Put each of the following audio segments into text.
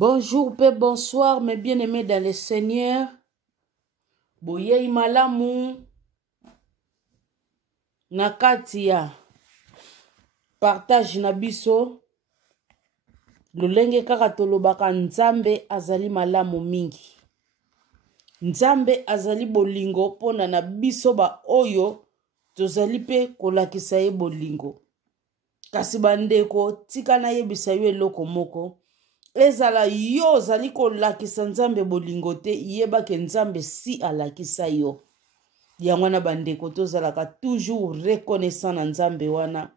Bonjour, paix, bonsoir, mes bien-aimés dans le Seigneur. Boye malamu nakati ya partage na biso lolenge kaka tolobaka nzambe azali malamu mingi. Nzambe azali bolingo pona na biso ba oyo tozali pe kolakisa ye bolingo. Kasi bandeko tika na yebisa yo eloko moko. Ezala yo zali kolakisa nzambe bolingo te yeba ke nzambe si alakisa yo. Yangwana bandeko tozalaka toujours reconnaissant na nzambe wana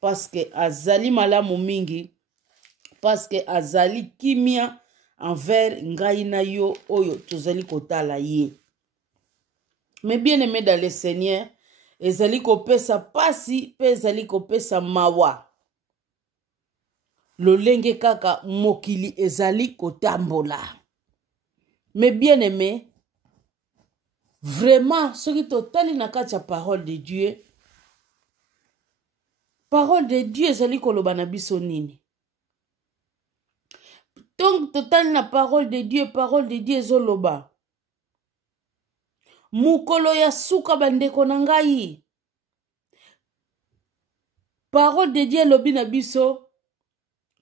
parce que azali malamu mingi, parce que azali kimia envers ngai na yo oyo tozali kotala ye. Mais bien aimé dans le Seigneur, ezali kopesa pasi pe ezali kopesa mawa. Lolenge kaka mokili ezali kotambola. Mais bien aimé, vraiment, ce qui totali na kati ya parole de Dieu ezali koloba na biso nini. Donc totali na parole de Dieu ezoloba. Mukolo ya suka bandeko na ngai. Parole de Dieu lobi na biso.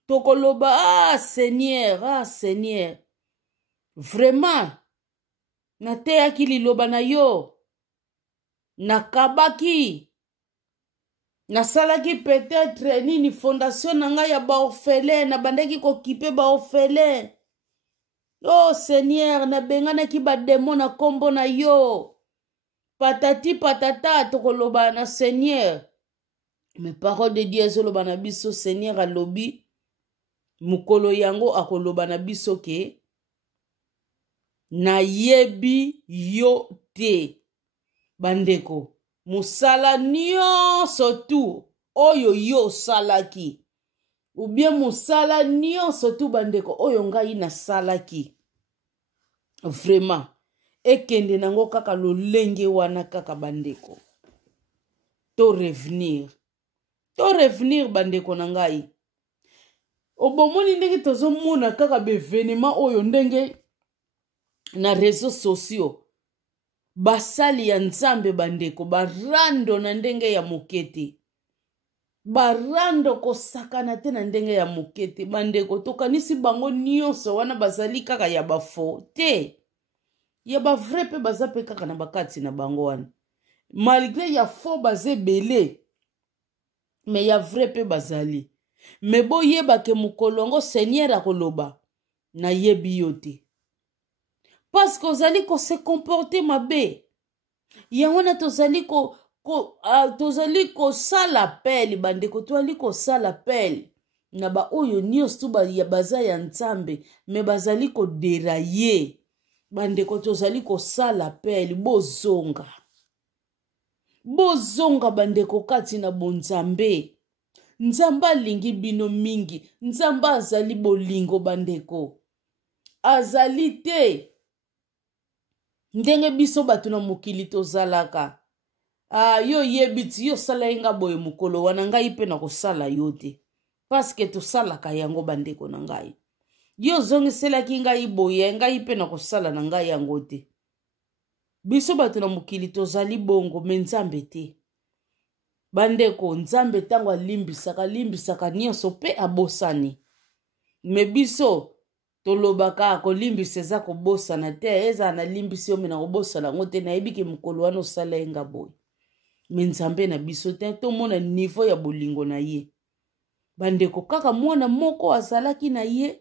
Tokoloba, Seigneur, vraiment, na teyaki liloba na yo, nakabaki, nasalaki peut-être nini fondation na ngai ya baorphelin, na bandaki kokipe baorphelin. Oh Seigneur, na benganaki ba demo na kombo na yo, patati patata tokoloba na Seigneur. Mais parole de Dieu ezoloba na biso, Seigneur alobi, mukolo yango akoloba na biso ke na yebi yo te. Bandeko, musala nyonso tu oyo yo salaki. Ou bien musala nyonso tu bandeko oyo ngai na salaki. Vraiment. Ekende nango kaka lolenge wana kaka bandeko. To revenir bandeko na ngai. Obomoni ndenge tozo mona kaka bevenema oyo ndenge na réseaux sociaux. Basali ya nzambe bandeko barando na ndenge ya mokete. Barando kosakana te na ndenge ya mokete bandeko tokanisi bango nyonso wana bazali kaka ya bafo te. Ya ba vrai pe baza pe kaka na bakati na bango wana. Malgré ya faux baze belé. Mais ya vrai pe bazali. Me bo yeba ke mukolongo Seigneur akoloba na yebi yo te. Parce que ozali ko se comporter mabe. Yangwana tozali ko sala pele bandeko tozali ko sala pele. Na ba oyo nyonso ba ya baza ya nzambe me bazali ko derailler. Bandeko tozali ko sala pele bozonga. Bozonga bandeko kati na bonzambe. Nzamba lingi bino mingi. Nzamba azali bolingo bandeko. Azali te. Ndenge biso batu na mokili tozalaka. Yo yebiti yo sala inga boye mukolo wana ngai pe na kosala yo te. Parce que tosalaka yango bandeko na ngai. Yo zongiselaki ngai boye ngai pe na kosala na ngai yango te. Biso batu na mokili tozali bongo me nzambe te. Bandeko nzambe tango limbisaka nyonso pe abosani. Me biso tolobaka kolimbisa eza kobosana te eza na limbisi yo mena kobosana ngo te nayebi ke mukolo wana osala enga boye. Me nzambe na biso te tomona niveau ya bolingo na ye. Bandeko kaka mwana moko azalaki na ye.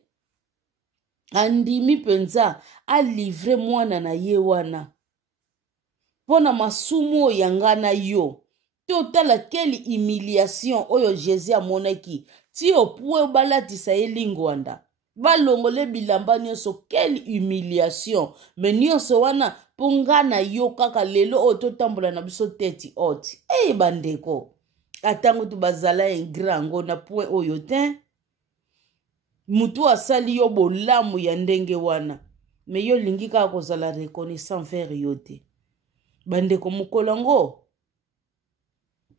Andimi penza a livre mwana na ye wana. Pona masumu yanga na yo. Totala quelle humiliation oyo Jésus amonaki. Ti opue balatisa elingwanda. Balongole bilamba nyonso quelle humiliation. Mais nyonso wana pongana yo kaka lelo ototambola na biso teti oti. Bandeko. Atango tu bazala ingrango na pue oyo te. Mutu asali yo bolamu ya ndenge wana. Mais yo lingi kaka kozala reconnaissant vers yo te. Bandeko mukolango.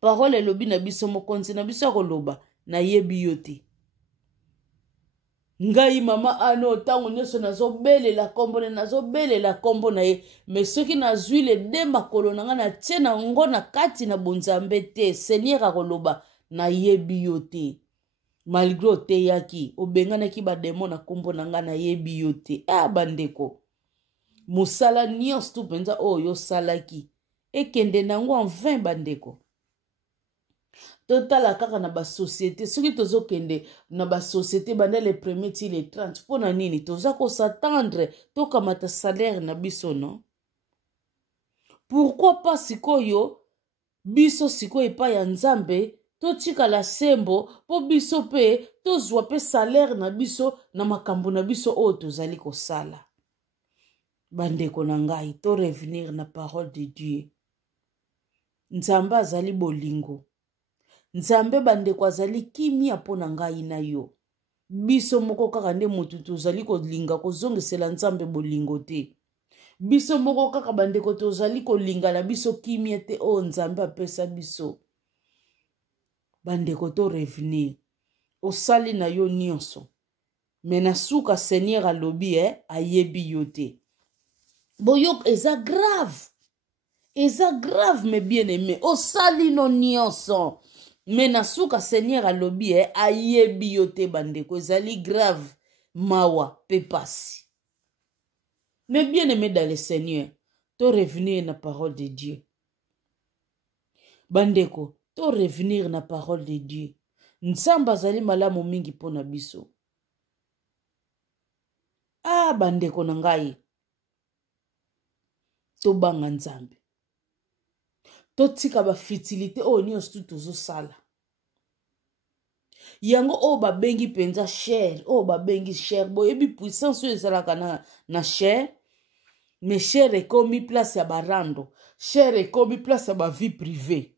Parole lobi na biso mokonzi na biso akoloba na yebi yo te. ngai mama ano tango nyonso nazobelela kombo nazobelela kombo na ye mais soki nazwi le de makolo na nga natie nango na kati na bonzambe te seigneur akoloba nayebi yo te malgré oteyaki obenganaki bademo na kombo na nga nayebi yo te bandeko mosala nyonso tu mpenza oyo osalaki ekende nango en vain bandeko totala kaka na basociété soki tozokende na basociété banda le premier ti le 30 mpo na nini toza kosatendre tokamata salaire na biso no pourquoi pas sikoyo biso sikoyo epai ya nzambe totikala sembo mpo biso mpe tozwa mpe salaire na biso na makambo na biso oyo tozali kosala bandeko na ngai to revenir na parole de Dieu nzambe azali bolingo nzambe bandeko azali kimia mpo na ngai na yo biso moko kaka nde motu tozali kolinga kozongisela nzambe bolingo te biso moko kaka bandeko tozali kolinga na biso kimia te oyo nzambe apesa biso bandeko to revenir osali na yo nyonso me na suka seigneur alobi ayebi yo te boyok eza grave me bien aimé osali no nyonso me na suka seigneur alobi ayebi yo te bandeko ezali grave mawa pe pasi mais bien aimé dans le seigneur to revenir na parole de Dieu bandeko to revenir na parole de Dieu nzambe azali malamu mingi mpo na biso bandeko na ngai tobanga nzambe totika bafitilité oyo nyonso tu tozosala yango oyo babengi mpenza cher oyo babengi cher boyebi puissance oyo ezalaka na cher mais cher ekomi place ya barando cher ekomi place ya bavie privée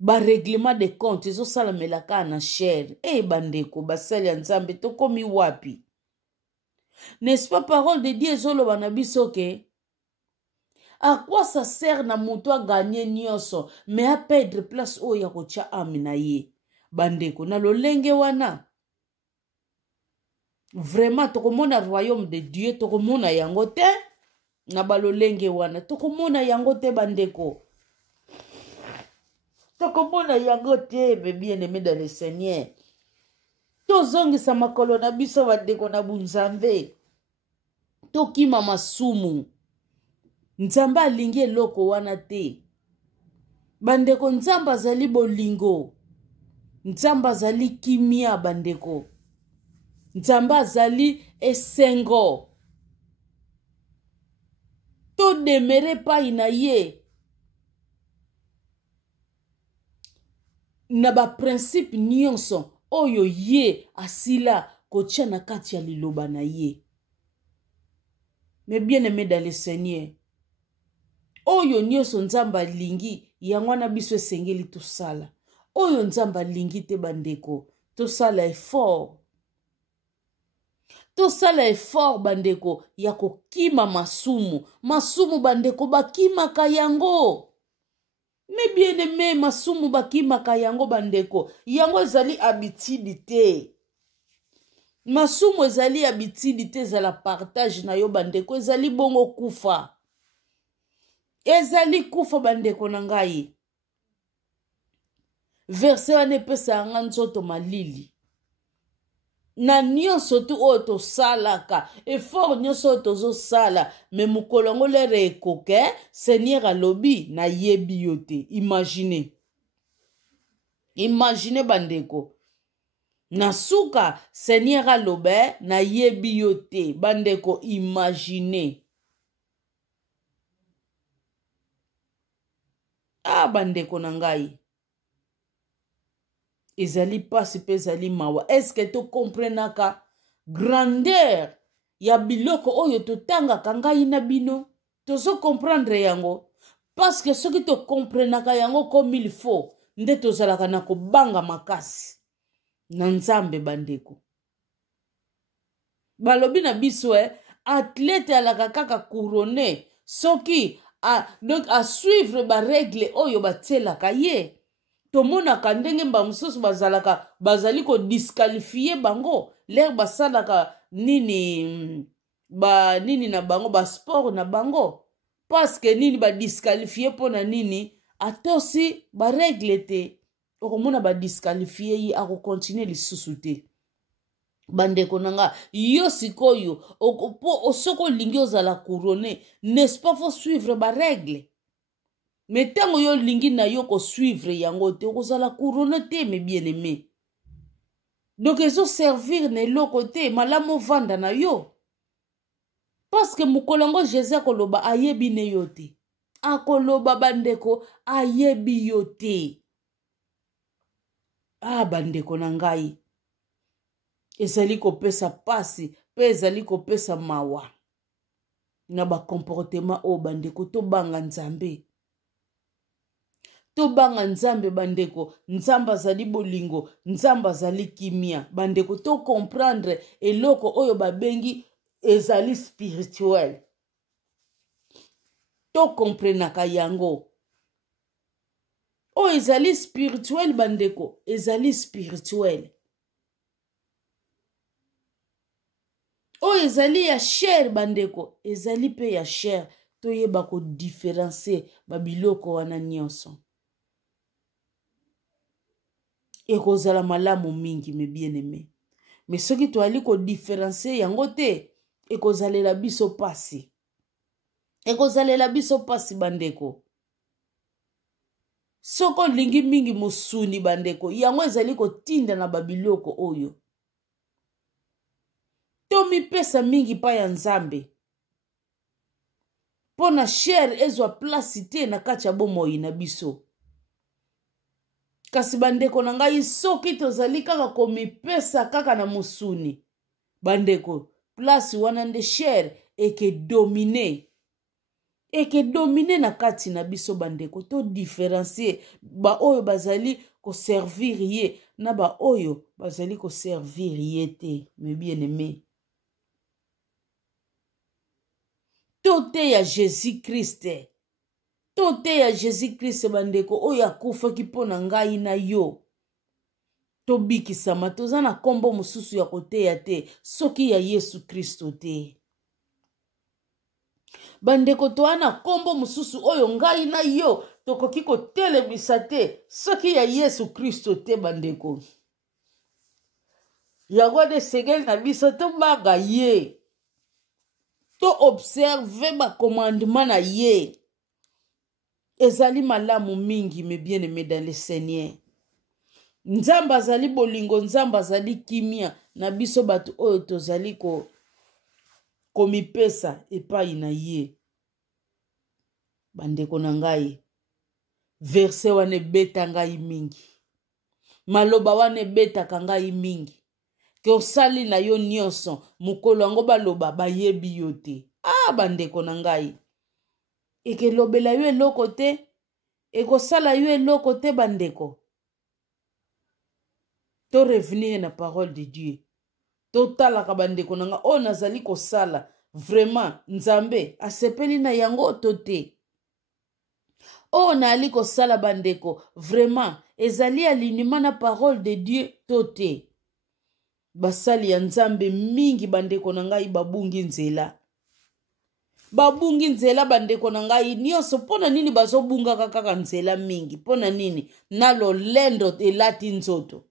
barèglement de compte ezosalamelaka na cher bandeko basali ya nzambe tokomi wapi n'est-ce pas parole de Dieu ezoloba na biso ke à quoi ça sert na moto a gagner nyonso mais a perdre place oyo ya kotia ame na ye bandeko na lolenge wana vraiment tokomona royaume de Dieu tokomona yango te na balolenge wana tokomona yango te bandeko tokomona yango te me bien aimé dans le Seigneur tozongisa makolo na biso bandeko na bunzambe tokima masumu nzambe alingi eloko wana te bandeko nzambe azali bolingo nzambe azali kimia bandeko nzambe azali esengo todemere pai na ye na baprincipe nyonso oyo ye asila kotia na kati ya liloba na ye mais bien aimé dans le Seigneur oyo nyonso nzambe alingi yango wana biso esengeli tosala oyo nzambe alingi te bandeko tosala effort bandeko ya kokima masumu bandeko bakimaka yango mais bien aimé masumu bakimaka yango bandeko yango ezali habitude te masumu ezali habitude te ezala partage na yo bandeko ezali bongo kufa ezali kufa bandeko na ngai verse wana epesa yanga nzoto malili na nyonso tu oyo tosalaka effort nyonso oyo tozosala me mokolo yango lere ekoke seigneur alobi nayebi yo te imagine bandeko na suka seigneur alobe nayebi yo te bandeko imagine bandeko na ngai ezali pasi mpe ezali mawa eske tokomprenaka grandeur ya biloko oyo totangaka ngai na bino tozokomprendre yango parceke soki tokomprenaka yango comme il faut nde tozalaka na kobanga makasi na nzambe bandeko balobi na biso athlete alaka kaka couronné soki donc a suivre barègle oyo batielaka ye tomonaka ndenge bamosusu bazali ko disqualifier bango l'air basalaka nini na bango ba sport na bango parce que nini ba disqualifier pona nini atosi ba règle te okomona ba disqualifier yi ako continuer lisusu te. Bandeko nanga yo sikoyo osoko lingi ozala couronné, n'est-ce pas, faut suivre ba règle. Mais tango yo lingi na yo ko suivre yango te ozala couronné te, mes bien-aimés. Donc ezo servir ne lo côté malamo vanda na yo. Parce que mukolongo Jésus akoloba ayebi ne yo te. Akoloba bandeko ayebi yo te. Ah bandeko nangai. Ezali kopesa pasi, pe ezali kopesa mawa. Na ba comportement o bandeko to banga nzambe. To banga nzambe bandeko, nzamba zali bolingo, nzamba zali kimia. Bandeko to comprendre eloko oyo babengi ezali spirituel. To comprenaka yango. O ezali spirituel bandeko, ezali spirituel. O ezali ya cher bandeko, ezali pe ya cher. To yeba ko différencier babiloko wana nyonso. Ekozala malamu mingi me bien-aimé. Mais soki to ali ko différencier yango te, ekozalela biso pasi. Ekozalela biso pasi bandeko. Soko lingi mingi musuni bandeko, yango ezali ko tinda na babiloko oyo. Tomi pesa mingi pa ya nzambe. Pona cher ezwa place te na kati ya bomoi na biso. Kasi bandeko na ngai soki tozali kaka komipesa kaka na musuni. Bandeko, place wana nde cher eke domine. Eke domine na kati na biso bandeko. To différencier ba oyo bazali ko servir ye na ba oyo bazali ko servir ye te. Me bien-aimé. Tote ya Jésus-Christ. Tote ya Jésus-Christ bandeko oyo akufaki pona ngai na yo. Tobikisama toza na kombo mususu ya koteya te soki ya Yesu Kristo te. Bandeko toana kombo mususu oyo ngai na yo tokoki kotelemisa te soki ya Yesu Kristo te bandeko. Yango de segel na biso tombanga ye. To observe ba commandement na ye. Ezali malamu mingi me bien-aimé dans le Seigneur. Nzamba zali bolingo, nzamba zali kimia na biso batu oyo tozali komipesa epai na ye. Bandeko na ngai. Verse wane beta ngai mingi. Maloba wane beta kangai mingi. Ke osali na yo nyonso mukolo yango baloba bayebi yo te. Ah bandeko na ngai. Eke lobela yo eloko te. Eko sala yo eloko te bandeko. To revenir na parole de Dieu. To talaka bandeko na nga o nazali ko sala. Vraiment nzambe asepeli na yango to te. O na ali ko sala bandeko. Vraiment ezali alinima na parole de Dieu to te. Basali ya nzambe mingi bandeko na ngai babungi nzela. Babungi nzela bandeko na ngai nyonso pona nini bazobunga kaka nzela mingi. Pona nini na lolendo elati nzoto.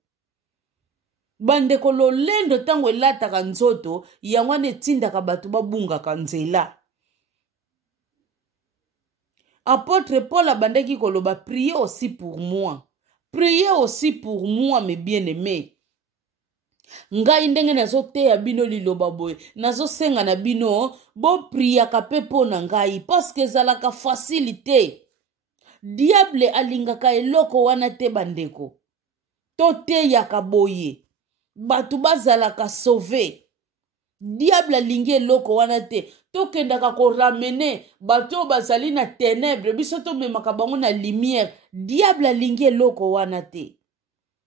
Bandeko lolendo tango elataka nzoto yango netindaka batu babunga ka nzela. Apôtre Paul abandeki koloba priez aussi pour moi. Priez aussi pour moi mes bien-aimés. Ngai ndenge nazo teya bino liloba boye nazo senga na bino bo priaka pe pona ngai parce que ezalaka facilité. Diable alingaka eloko wana te bandeko. To teyaka boye batu bazalaka sauvé. Diable alingi eloko wana te. To kendaka ko ramene bato bazali na ténèbres biso to memaka bango na lumière. Diable alingi eloko wana te.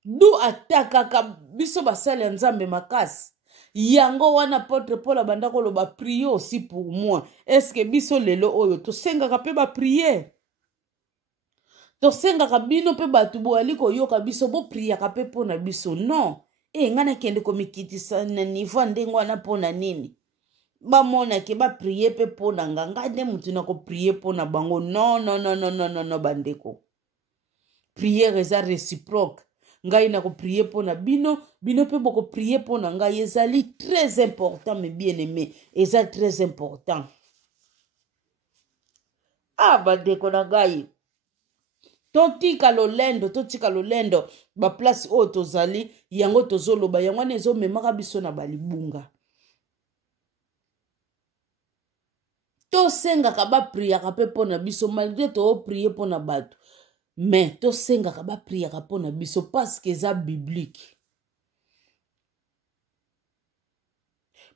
Du atakaka biso basali nzambe makasi. Yango wana apôtre Paul abandako loba prier aussi pour moi. Est-ce que biso lelo oyo to sengaka pe ba prier? Tosengaka bino pe batu bo aliko yoka biso bo priaka pe pona biso. Non. Ngana kende komikitisa na niveau ndengo wana pona nini. Ba mona ke ba prier pe pona nga nde mutu na ko prier pona bango. Non, bandeko. Prière eza réciproque. Ngai na ko prier pona bino pe boko prier pona ngai ezali très important mes bien-aimés, eza très important. Bandeko na ngai. Totika lolendo ba place o tozali yango tozoloba yango nezo memaka biso na balibunga. Tosengaka ba priaka pe pona biso malgré to prier pona bato. Mais tosengaka ba priaka pona biso parce que eza biblique.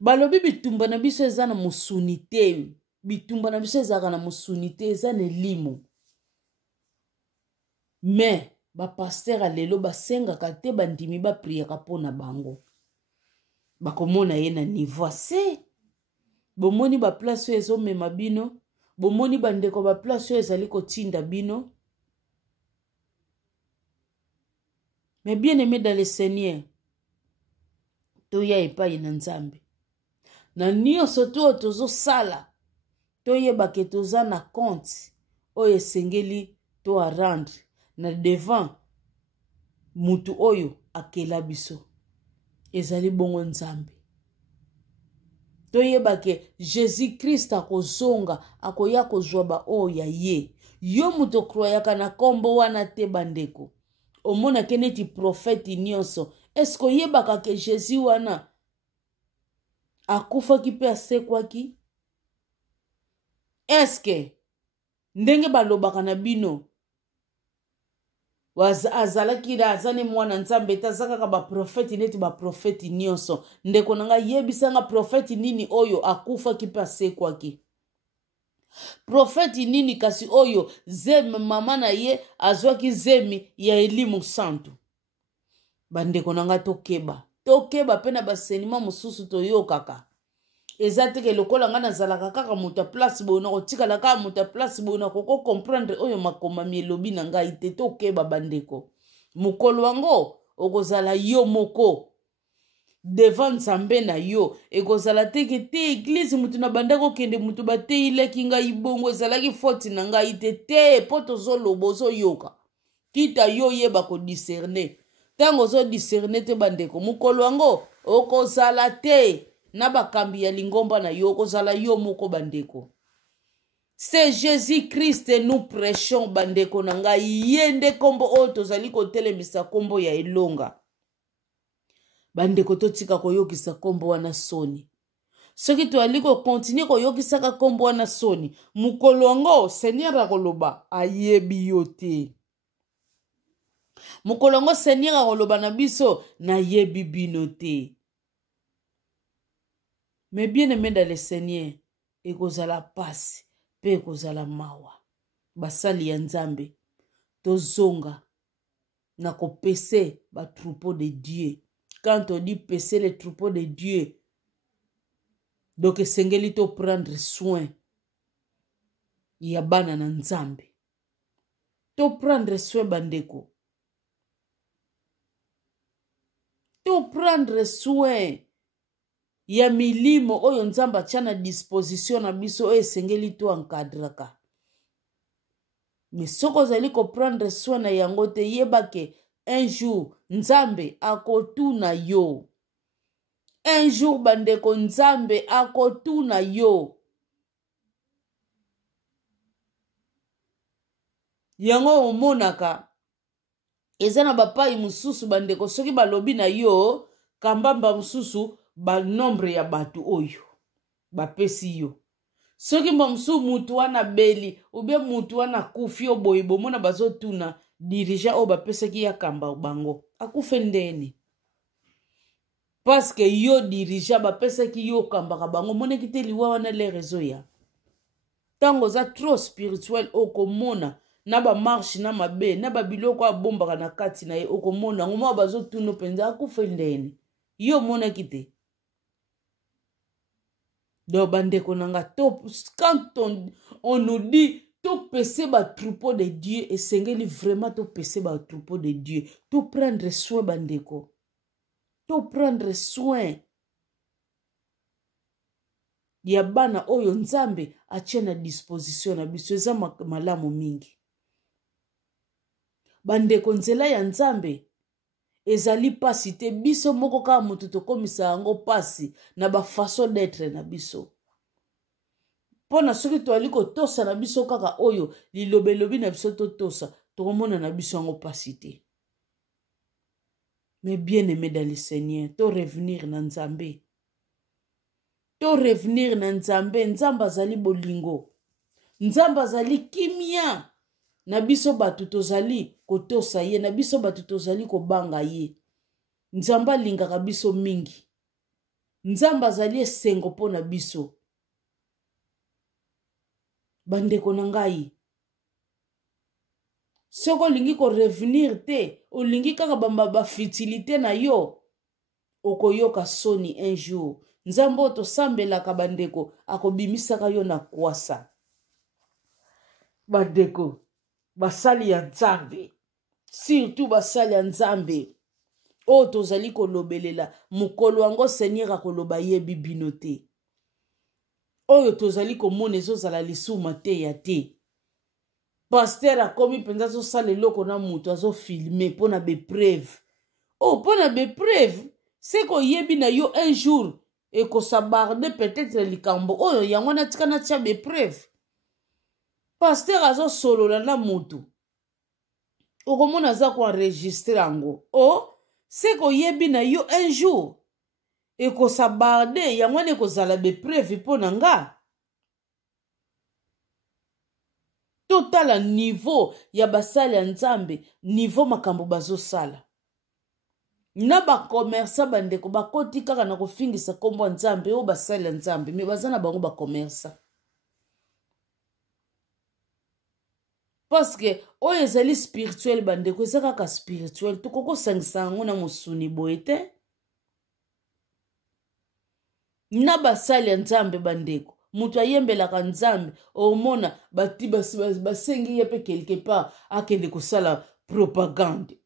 Balobi bitumba na biso eza na musunite. Bitumba na biso eza na musunite eza na limo. Mais ba pasteur alelo basengaka te bandimi ba priaka pona bango. Bakomona ye na niveau assez. Bomoni ba place ezo mema bino, bomoni bandeko ba place ezali kotinda bino. Mais bien aimé dans le Seigneur, toya epai na Nzambe. Na nyonso to tozo sala, toyeba ke toza na compte oyo esengeli to a rendre na devant mutu oyo akela biso. Ezali bongo Nzambe. Toyeba ke Jésus-Christ akozonga akoya kozwa ba oya ye. Yo muto kroyaka na kombo wana te bandeko. Omona keneti prophète nyonso. Est-ce que yebaka ke Jésus wana akufa ki pe asekwaki? Est-ce que ndenge balobaka na bino azalaki da azane mwana Nzambe tazaka ba prophète neti ba prophète nyonso. Ndeko nanga yebisanga prophète nini oyo akufa ki pe asekwaki? Prophète nini kasi oyo zemi mama na ye azwaki zemi ya elimu santu? Bandeko nanga tokeba pena basenima mususu toyokaka. Eza teke lokola nga nazalaka kaka muta place bona kotikala kaka muta place bona koko comprendre oyo makomami elobi na ngai te. Tokeba bandeko. Mukolo wango okozala yo moko devant Nzambe na yo. Ekozala teke te église mutu na bandako kende mutu bateileki ngai bongo ezalaki faute na ngai te poto zolobo zoyoka. Kita yo yeba ko discerner. Tango zo discerner te bandeko. Mukolo wango okozala te na bakambi ya lingomba na yo, okozala yo moko bandeko. C'est Jésus-Christ nous prêchons bandeko na ngai yende kombo oyo tozali kotelemisa kombo ya elonga. Bandeko totika koyokisa kombo wana soni. Soki toali ko continue koyokisaka kombo wana soni, mukolo wango Seigneur akoloba ayebi yo te. Mukolo wango Seigneur akoloba na biso na yebi bino te. Mais bien aimé dans le Seigneur, ekozala pasi pe ekozala mawa. Basali ya Nzambe tozonga na kopese ba troupeau de Dieu. Quand on dit peser les troupeaux de Dieu, donc esengeli to prendre soin ya bana na Nzambe. To prendre soin bandeko. To prendre soin ya milimo oyo Nzamba tchana disposition na biso oyo esengeli to encadraka. Mais soko zali ko prendre soin na yango te yebake un jour Nzambe akotuna yo. Un jour bandeko Nzambe akotuna yo. Yango omonaka ezana bapai mususu bandeko soki balobi na yo kambamba mususu ba nombre ya batu oyo bapesi yo. Soki musu mutu wana beli ube mutu wana kufi oboyibo mona bazotuna dirija o bapesaki ya kamba bango akufe ndeni. Parce que yo dirija bapesaki yo kamba bango moneki te liwa wana le réseau ya. Tango za trop spirituel okomona na ba marche na mabe na ba biloko abombaka na kati na ye okomona ngoma bazotuna penza akufe ndeni. Yo mona kite. Do bandeko nanga top quand on nous dit to pese ba troupeau de Dieu et sengeli vraiment to pese ba troupeau de Dieu to prendre soin bandeko to prendre soin ya bana oyo nzambe atie na disposition na biso eza malamu mingi bandeko nzela ya nzambe ezali pasi te biso moko kaka moto tokomisa yango pasi na ba façon d'être na biso pona soki toali kotosa na biso kaka oyo lilobelobi na biso totosa tokomona na biso yango pasi te. Mais bien aimé dans le Seigneur to revenir na nzambe to revenir na nzambe nzamba azali bolingo nzamba azali kimia na biso batu tozali kotosa ye na biso batu tozali kobanga ye nzamba lingaka biso mingi nzamba azali esengo po na biso bandeko na ngai soko olingi ko revenir te olingi kaka ba futilité na yo okoyoka soni un jour nzambe oyo tosambelaka bandeko akobimisaka yo na kwasa bandeko basali ya nzambe surtout basali ya nzambe oyo tozali kolobelela mokolo yango Seigneur akoloba yebi bino te oyo tozali komona ezozala lisuma te ya te pasteur akomi mpenza azosala eloko na moto azofilme mpo na bepreuve mpo na bepreuve se koyebi na yo un jour ekosabarde peut-être likambo oyo yango natika natia bepreuve pasteur azosolola na moto okomona aza koenregistre yango se koyebi na yo un jour ekosabarde yango wana ekozala bepreuve mpo na nga totala niveau ya basali ya nzambe niveau makambo bazosala na bakomersa bandeko bakoti kaka na kofingisa kombo ya nzambe oyo basali ya nzambe me baza na bango bakomersa parceke oyo ezali spirituel bandeko eza kaka spirituel tokokosangisa yango na mosuni boye te na basali ya nzambe bandeko mutu ayembelaka nzambe omona bati basengi ye pe quelque part akende kosala propagande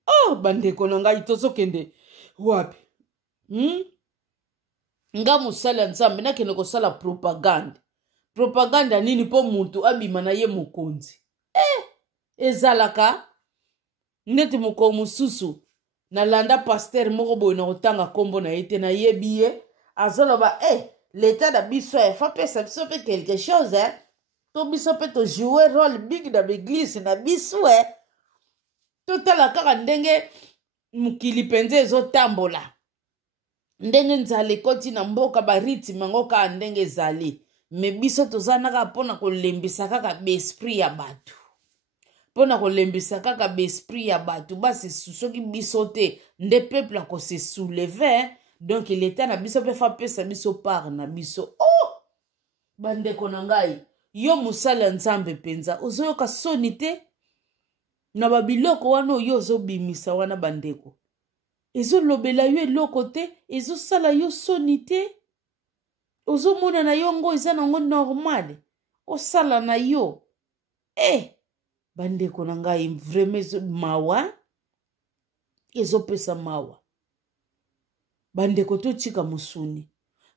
bandeko na ngai tozokende wapi nga mosali ya nzambe nakende kosala propagande anini mpo mutu abima na ye mokonzi ezalaka neti mokolo mosusu nalanda paster moko boye na kotanga kombo na ye te nayebi ye azoloba l'état na biso fa pesa biso pe quelque chose to biso pe to jouer rôle big na l'église na biso totala kaka ndenge mokili mpenza ezotambola ndenge nzala ekoti na mboka baritime yango kaka ndenge ezali me biso toza naka mpona kolembisa kaka baesprit ya bato mpona kolembisa kaka baesprit ya bato basi soki biso te nde peuple akose souleve donc l'état na biso pe fa pesa biso part na biso bandeko na ngai yo mosala nzambe penza ozoyoka soni te na babiloko wana oyo ozobimisa wana bandeko ezolobela yo eloko te ezosala yo soni te ozomona na yo ngo eza nango normal osala na yo bandeko na ngai vraiment mawa ezopesa mawa bandeko totika mosuni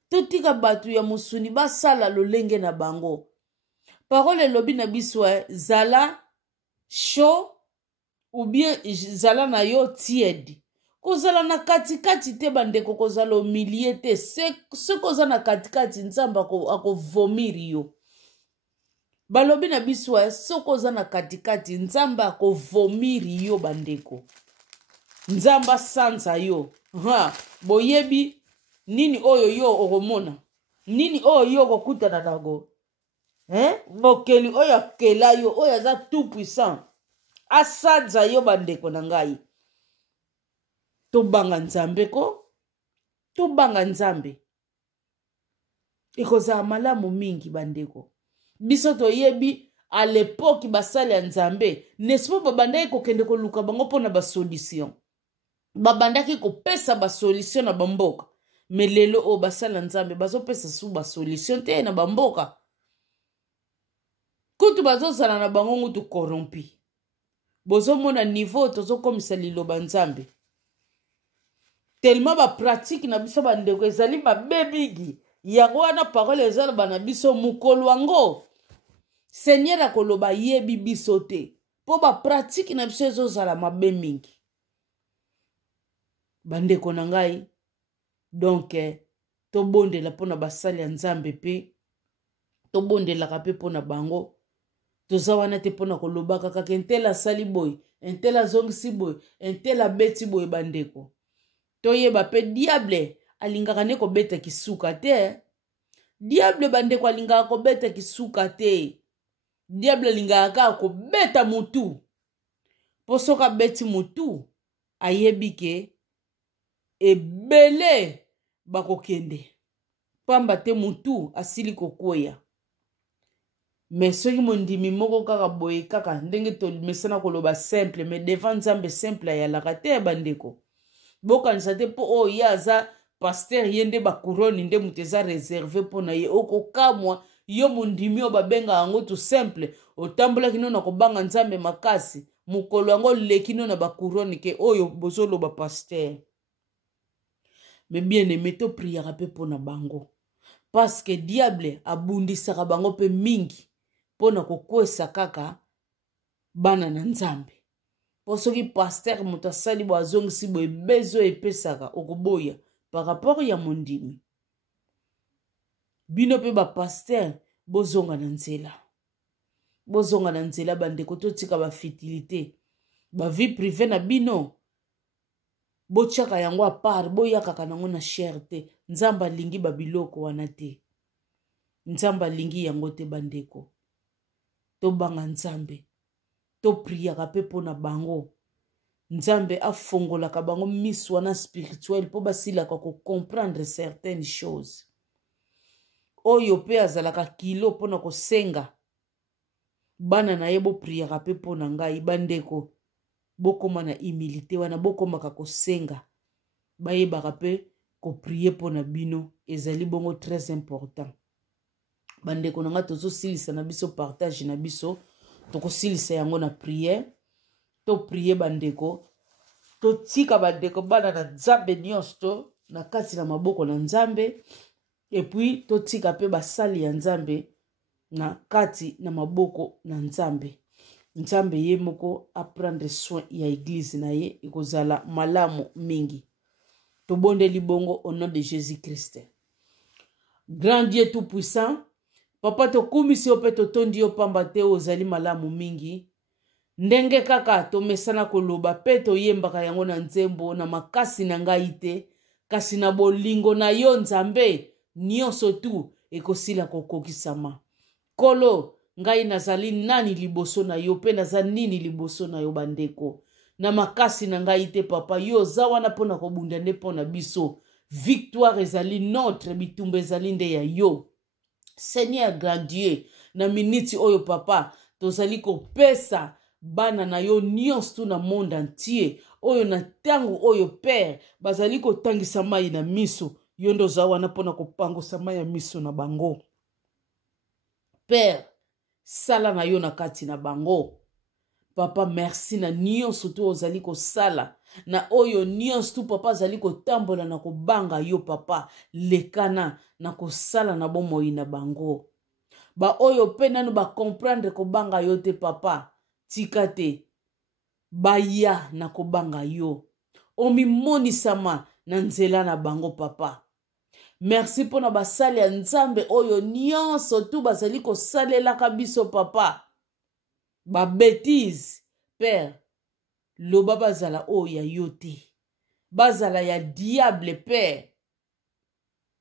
totika bato ya mosuni basala lolenge na bango parole elobi na biso zala chaud ou bien zala na yo tiède kozala na katikati te bandeko kozala au milieu te se koza na katikati nzambe akovomiri yo balobi na biso soko oza na katikati nzambe akovomiri yo bandeko nzambe asanza yo boyebi nini oyo yo okomona nini oyo yo okokutana nango mokeli oyo akela yo oyo aza tout puissant asanza yo bandeko na ngai tobanga nzambe tobanga nzambe ekozala malamu mingi bandeko biso toyebi à l'époque basali ya nzambe nespo babandaki kokende koluka bango mpona basolution babandaki kopesa basolution na bamboka me lelo oyo oh, basali ya nzambe bazopesa su basolution te na bamboka kutu bazozala na bango ngutu corrompi bozomona niveau tozokomisa liloba nzambe tellement bapratique na biso bandeko ezali mabe mingi yango wana parole ezaloba na biso mokolo yango seigneur akoloba yebi biso te mpo bapratique na biso ezozala mabe mingi bandeko na ngai donc tobondela mpona basali ya nzambe mpe tobondelaka mpe mpona bango toza wana te mpona koloba kaka entela asali boye entela azongisi boye entela abeti boye bandeko toyeba mpe diable alingaka ne kobeta kisuka te diable bandeko alingaka kobeta kisuka te diable alingaka kaka kobeta mutu mpo soki abeti mutu ayebi ke ebele bakokende pamba te mutu asili kokweya me soki mondimi moko kaka boye kaka ndenge tomesana koloba simple me devant nzambe simple ayalaka te bandeko bokanisa te mpo oyo ye aza paster ye nde bakuroni nde moto eza reserve mpo na ye okokamwa yo mondimi oyo babengaka yango tout simple otambolaki no na kobanga nzambe makasi mokolo yango leki no na bakuroni ke oyo bozoloba paster me bien aimé topriaka mpe mpo na bango parce que diable abundisaka bango mpe mingi mpo na kokwesa kaka bana na nzambe mpo soki paster moto asali bo azongisi boye bezo epesaka okoboya par rapport ya mondimi bino mpe bapaster bozonga na nzela bandeko totika bafitilité bavie privé na bino botiaka yango apart boyakaka nango na chere te nzambe alingi babiloko wana te nzambe alingi yango te bandeko tobanga nzambe topriaka mpe mpo na bango nzambe afongolaka bango miso wana spirituel mpo basilaka kocomprendre certaines choses oyo mpe azalaka kilo mpo na kosenga bana na ye bopriaka mpe mpo na ngai bandeko bokoma na humilité wana bokomaka kosenga bayebaka mpe koprie mpo na bino ezali bongo très important bandeko na nga tozosilisa na biso partage na biso tokosilisa yango na priere toprie bandeko totika bandeko bana na nzambe nyonso na kati na maboko na nzambe epuis totika mpe basali ya nzambe na kati na maboko na nzambe nzambe ye moko aprendre soin ya église na ye ekozala malamu mingi tobondeli bongo au nom de Jésus Christ. Grand Dieu tout puissant papa tokumisi yo mpe totondi yo pamba te ozali malamu mingi ndenge kaka tomesana koloba mpe toyembaka yango na nzembo na makasi na ngai te kasi na bolingo na yo nzambe nyonso tu ekosila kokokisama kolo ngai nazali nani liboso na yo mpe naza nini liboso na yo bandeko na makasi na ngai te papa yo oza wana mpo na kobunda nde mpo na biso victoire ezali notre bitumba ezali nde ya yo Seigneur grand Dieu na miniti oyo papa tozali kopesa bana na yo nyonso tu na monde entier oyo na ntango oyo père bazali kotangisa mai na miso yo ndo oza wana mpo na kopangosa mai ya miso na bango père sala na yo na kati na bango papa merci na nyonso tu ozali kosala na oyo nyonso tu papa azali kotambola na kobanga yo papa lekana na kosala na bomoi na bango ba oyo mpe nano bakomprendre kobanga yo te papa tika te baya na kobanga yo omimonisama na nzela na bango papa merci mpona basali ya nzambe oyo nyonso tu bazali kosalelaka biso papa babétise père loba bazala oyo ya yo te bazala ya diable père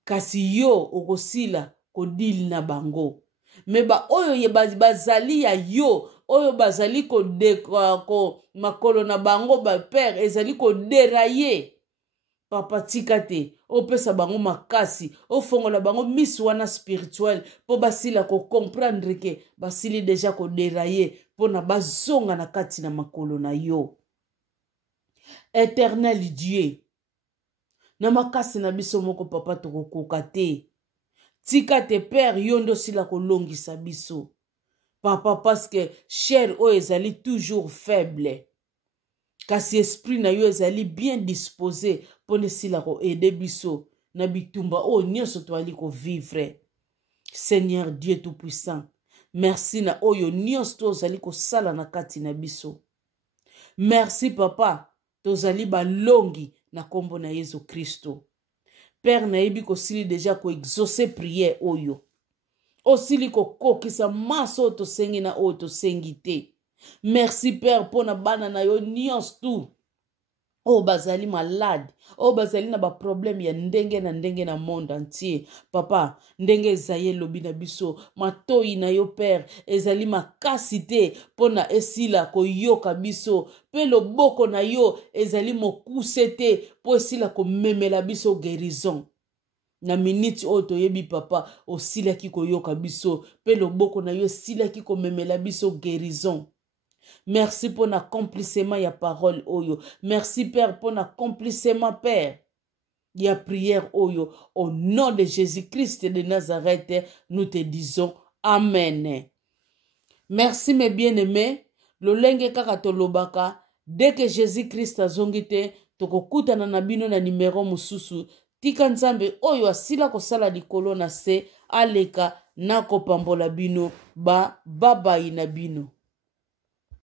kasi yo okosila kodili na bango me ba oyo bazali ya yo oyo bazali makolo na bango ba père ezali koderaye papa tika te opesa bango makasi ofongola bango miso wana spirituel po basila comprendre ke basili deja koderaye pona bazonga na kati na makolo na yo éternel Dieu na makasi na biso moko papa tokokoka te tika te père yo ndo sila kolongisa biso papa, parce que chair o ezali toujours faible. Kasi esprit na yo ezali bien disposé pour ne sila ko aider biso na bitumba o nyonso toali ko vivre. Seigneur Dieu tout-puissant, merci na oyo nyonso tozali ko sala na kati na biso. Merci papa, tozali balongi na kombo na Yesu Kristo. Père na yebi ko sili déjà ko exaucer prière oyo. Osili ko kokisa maso to sengi na oyo to sengi te. Merci Père pour na bana na yo nyonso tout. O bazali malade, o bazali na ba problème ya ndenge na monde entier. Papa, ndenge ezaye lobi na biso, matoi na yo Père, ezali makasi te pona esila ko yoka biso, pe loboko na yo ezali mokuse te po esila ko memela biso guérison. Na minute oto yebi papa, osila ki ko yoka biso, pe loboko na yo sila ki ko memela biso guérison. Merci pour l'accomplissement ya parole oyo. Merci Père pour l'accomplissement Père. Ya prière oyo. Au nom de Jésus-Christ de Nazareth, nous te disons Amen. Merci mes bien-aimés. Lolenge kaka tolobaka. Dès que Jésus-Christ a zongite, tokokuta na nabino na numéro mususu. Tika nzambe oyo asila kosala likolo na se aleka na kopambola bino ba babai na bino.